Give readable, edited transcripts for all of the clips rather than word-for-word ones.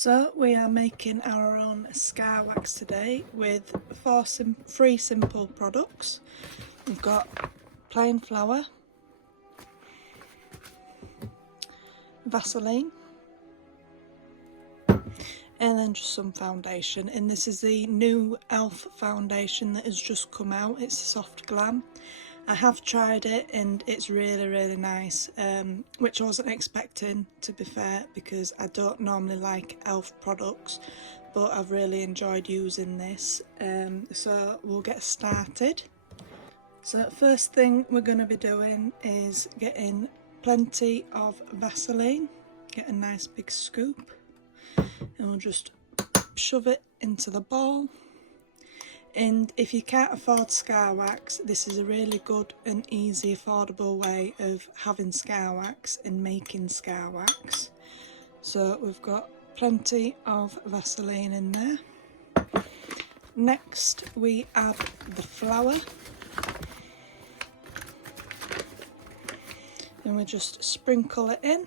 So we are making our own scar wax today with three simple products. We've got plain flour, Vaseline, and then just some foundation. And this is the new e.l.f. foundation that has just come out. It's Soft Glam. I have tried it and it's really nice, which I wasn't expecting, to be fair, because I don't normally like e.l.f. products, but I've really enjoyed using this. So we'll get started. So first thing we're going to be doing is getting plenty of Vaseline. Get a nice big scoop and we'll just shove it into the bowl. And if you can't afford scar wax, this is a really good and easy affordable way of having scar wax and making scar wax. So we've got plenty of Vaseline in there. Next we add the flour and we just sprinkle it in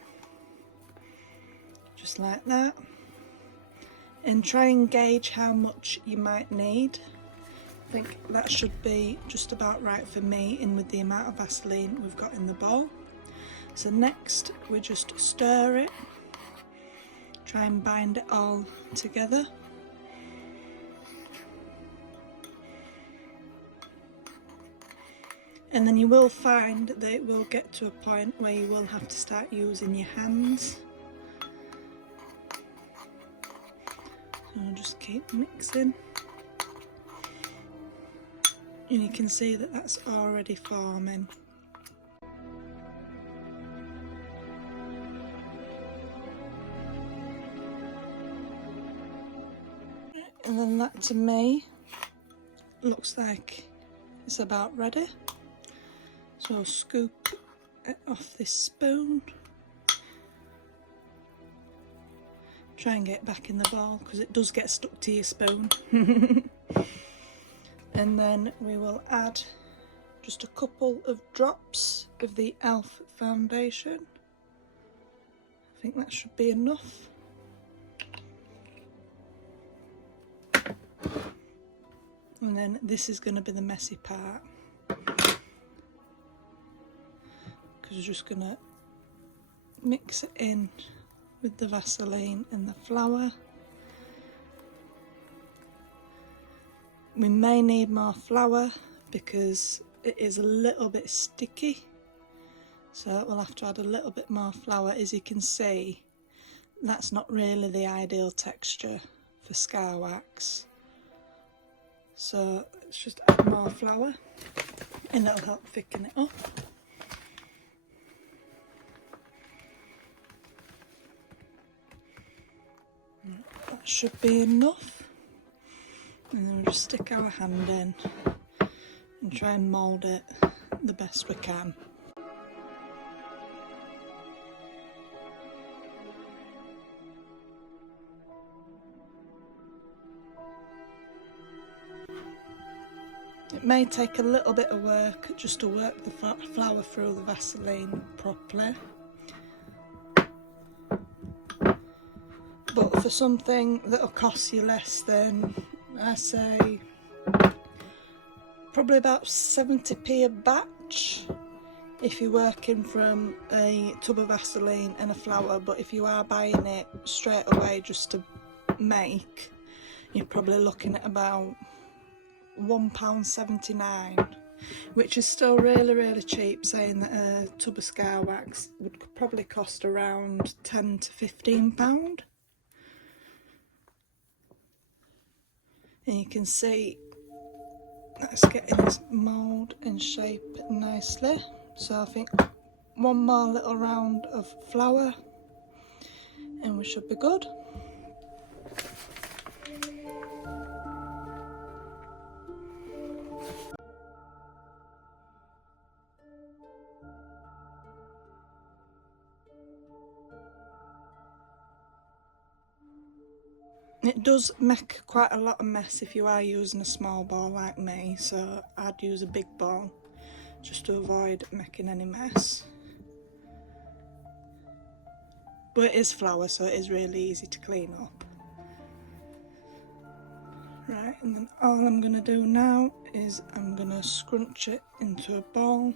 just like that, and try and gauge how much you might need. I think that should be just about right for me and with the amount of Vaseline we've got in the bowl. So next we just stir it, try and bind it all together. And then you will find that it will get to a point where you will have to start using your hands. So I'll just keep mixing. And you can see that that's already forming. And then that to me looks like it's about ready. So I'll scoop it off this spoon. Try and get it back in the bowl because it does get stuck to your spoon. And then we will add just a couple of drops of the e.l.f. foundation. I think that should be enough. And then this is going to be the messy part, because we're just going to mix it in with the Vaseline and the flour. We may need more flour because it is a little bit sticky, so we'll have to add a little bit more flour. As you can see, that's not really the ideal texture for scar wax, so let's just add more flour and that'll help thicken it up. That should be enough. And then we'll just stick our hand in and try and mould it the best we can. It may take a little bit of work just to work the flour through the Vaseline properly. But for something that'll cost you less than, I say, probably about 70p a batch if you're working from a tub of Vaseline and a flour, but if you are buying it straight away just to make, you're probably looking at about £1.79, which is still really cheap, saying that a tub of scar wax would probably cost around £10 to £15. And you can see that's getting this mould and shape nicely. So I think one more little round of flour and we should be good. It does make quite a lot of mess if you are using a small ball like me, so I'd use a big ball just to avoid making any mess. but it is flour, so it is really easy to clean up. Right, and then all I'm going to do now is I'm going to scrunch it into a ball.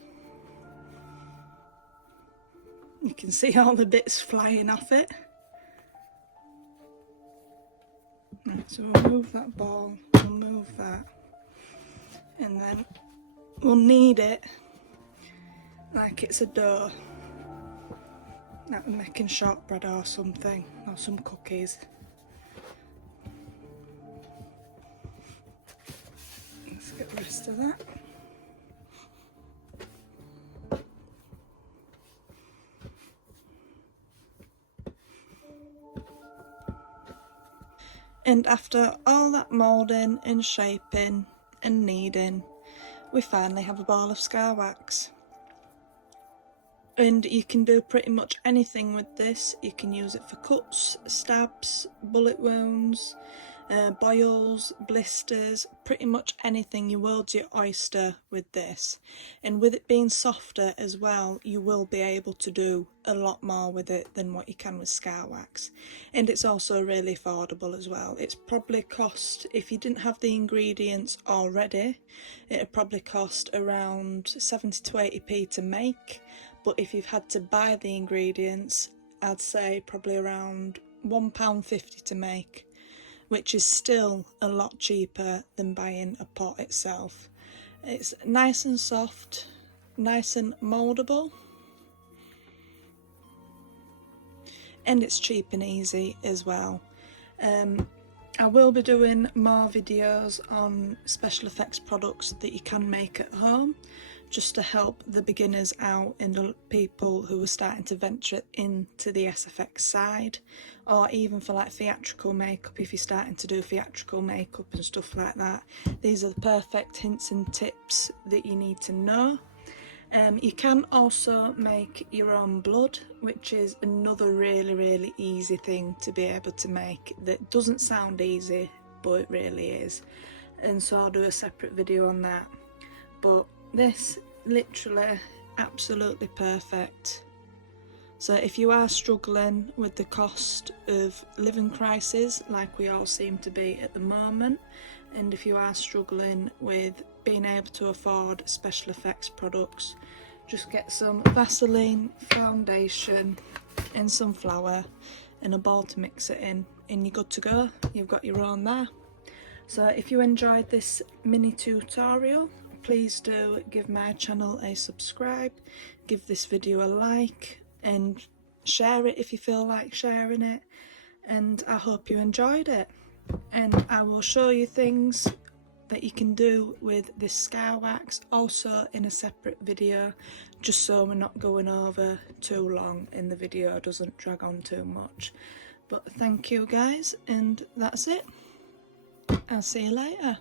You can see all the bits flying off it. Right, so we'll move that ball, we'll move that, and then we'll knead it like it's a dough, like we're making shortbread or something, or some cookies. Let's get the rest of that. And after all that moulding and shaping and kneading, we finally have a ball of scar wax. And you can do pretty much anything with this. You can use it for cuts, stabs, bullet wounds, boils, blisters, pretty much anything. Your world's your oyster with this. And with it being softer as well, you will be able to do a lot more with it than what you can with scar wax. And it's also really affordable as well. It's probably cost, if you didn't have the ingredients already, it'd probably cost around 70 to 80p to make. But if you've had to buy the ingredients, I'd say probably around £1.50 to make, which is still a lot cheaper than buying a pot itself. It's nice and soft, nice and mouldable, and it's cheap and easy as well. I will be doing more videos on special effects products that you can make at home, just to help the beginners out and the people who are starting to venture into the SFX side, or even for like theatrical makeup, if you're starting to do theatrical makeup and stuff like that. These are the perfect hints and tips that you need to know. You can also make your own blood, which is another really easy thing to be able to make that doesn't sound easy, but it really is. And so I'll do a separate video on that. But this literally absolutely perfect. So if you are struggling with the cost of living crisis, like we all seem to be at the moment, and if you are struggling with being able to afford special effects products, just get some Vaseline foundation and some flour and a bowl to mix it in, and you're good to go. You've got your own there. So if you enjoyed this mini tutorial, please do give my channel a subscribe, give this video a like, and share it if you feel like sharing it. And I hope you enjoyed it. And I will show you things that you can do with this scar wax also in a separate video, just so we're not going over too long and the video doesn't drag on too much. But thank you guys, and that's it. I'll see you later.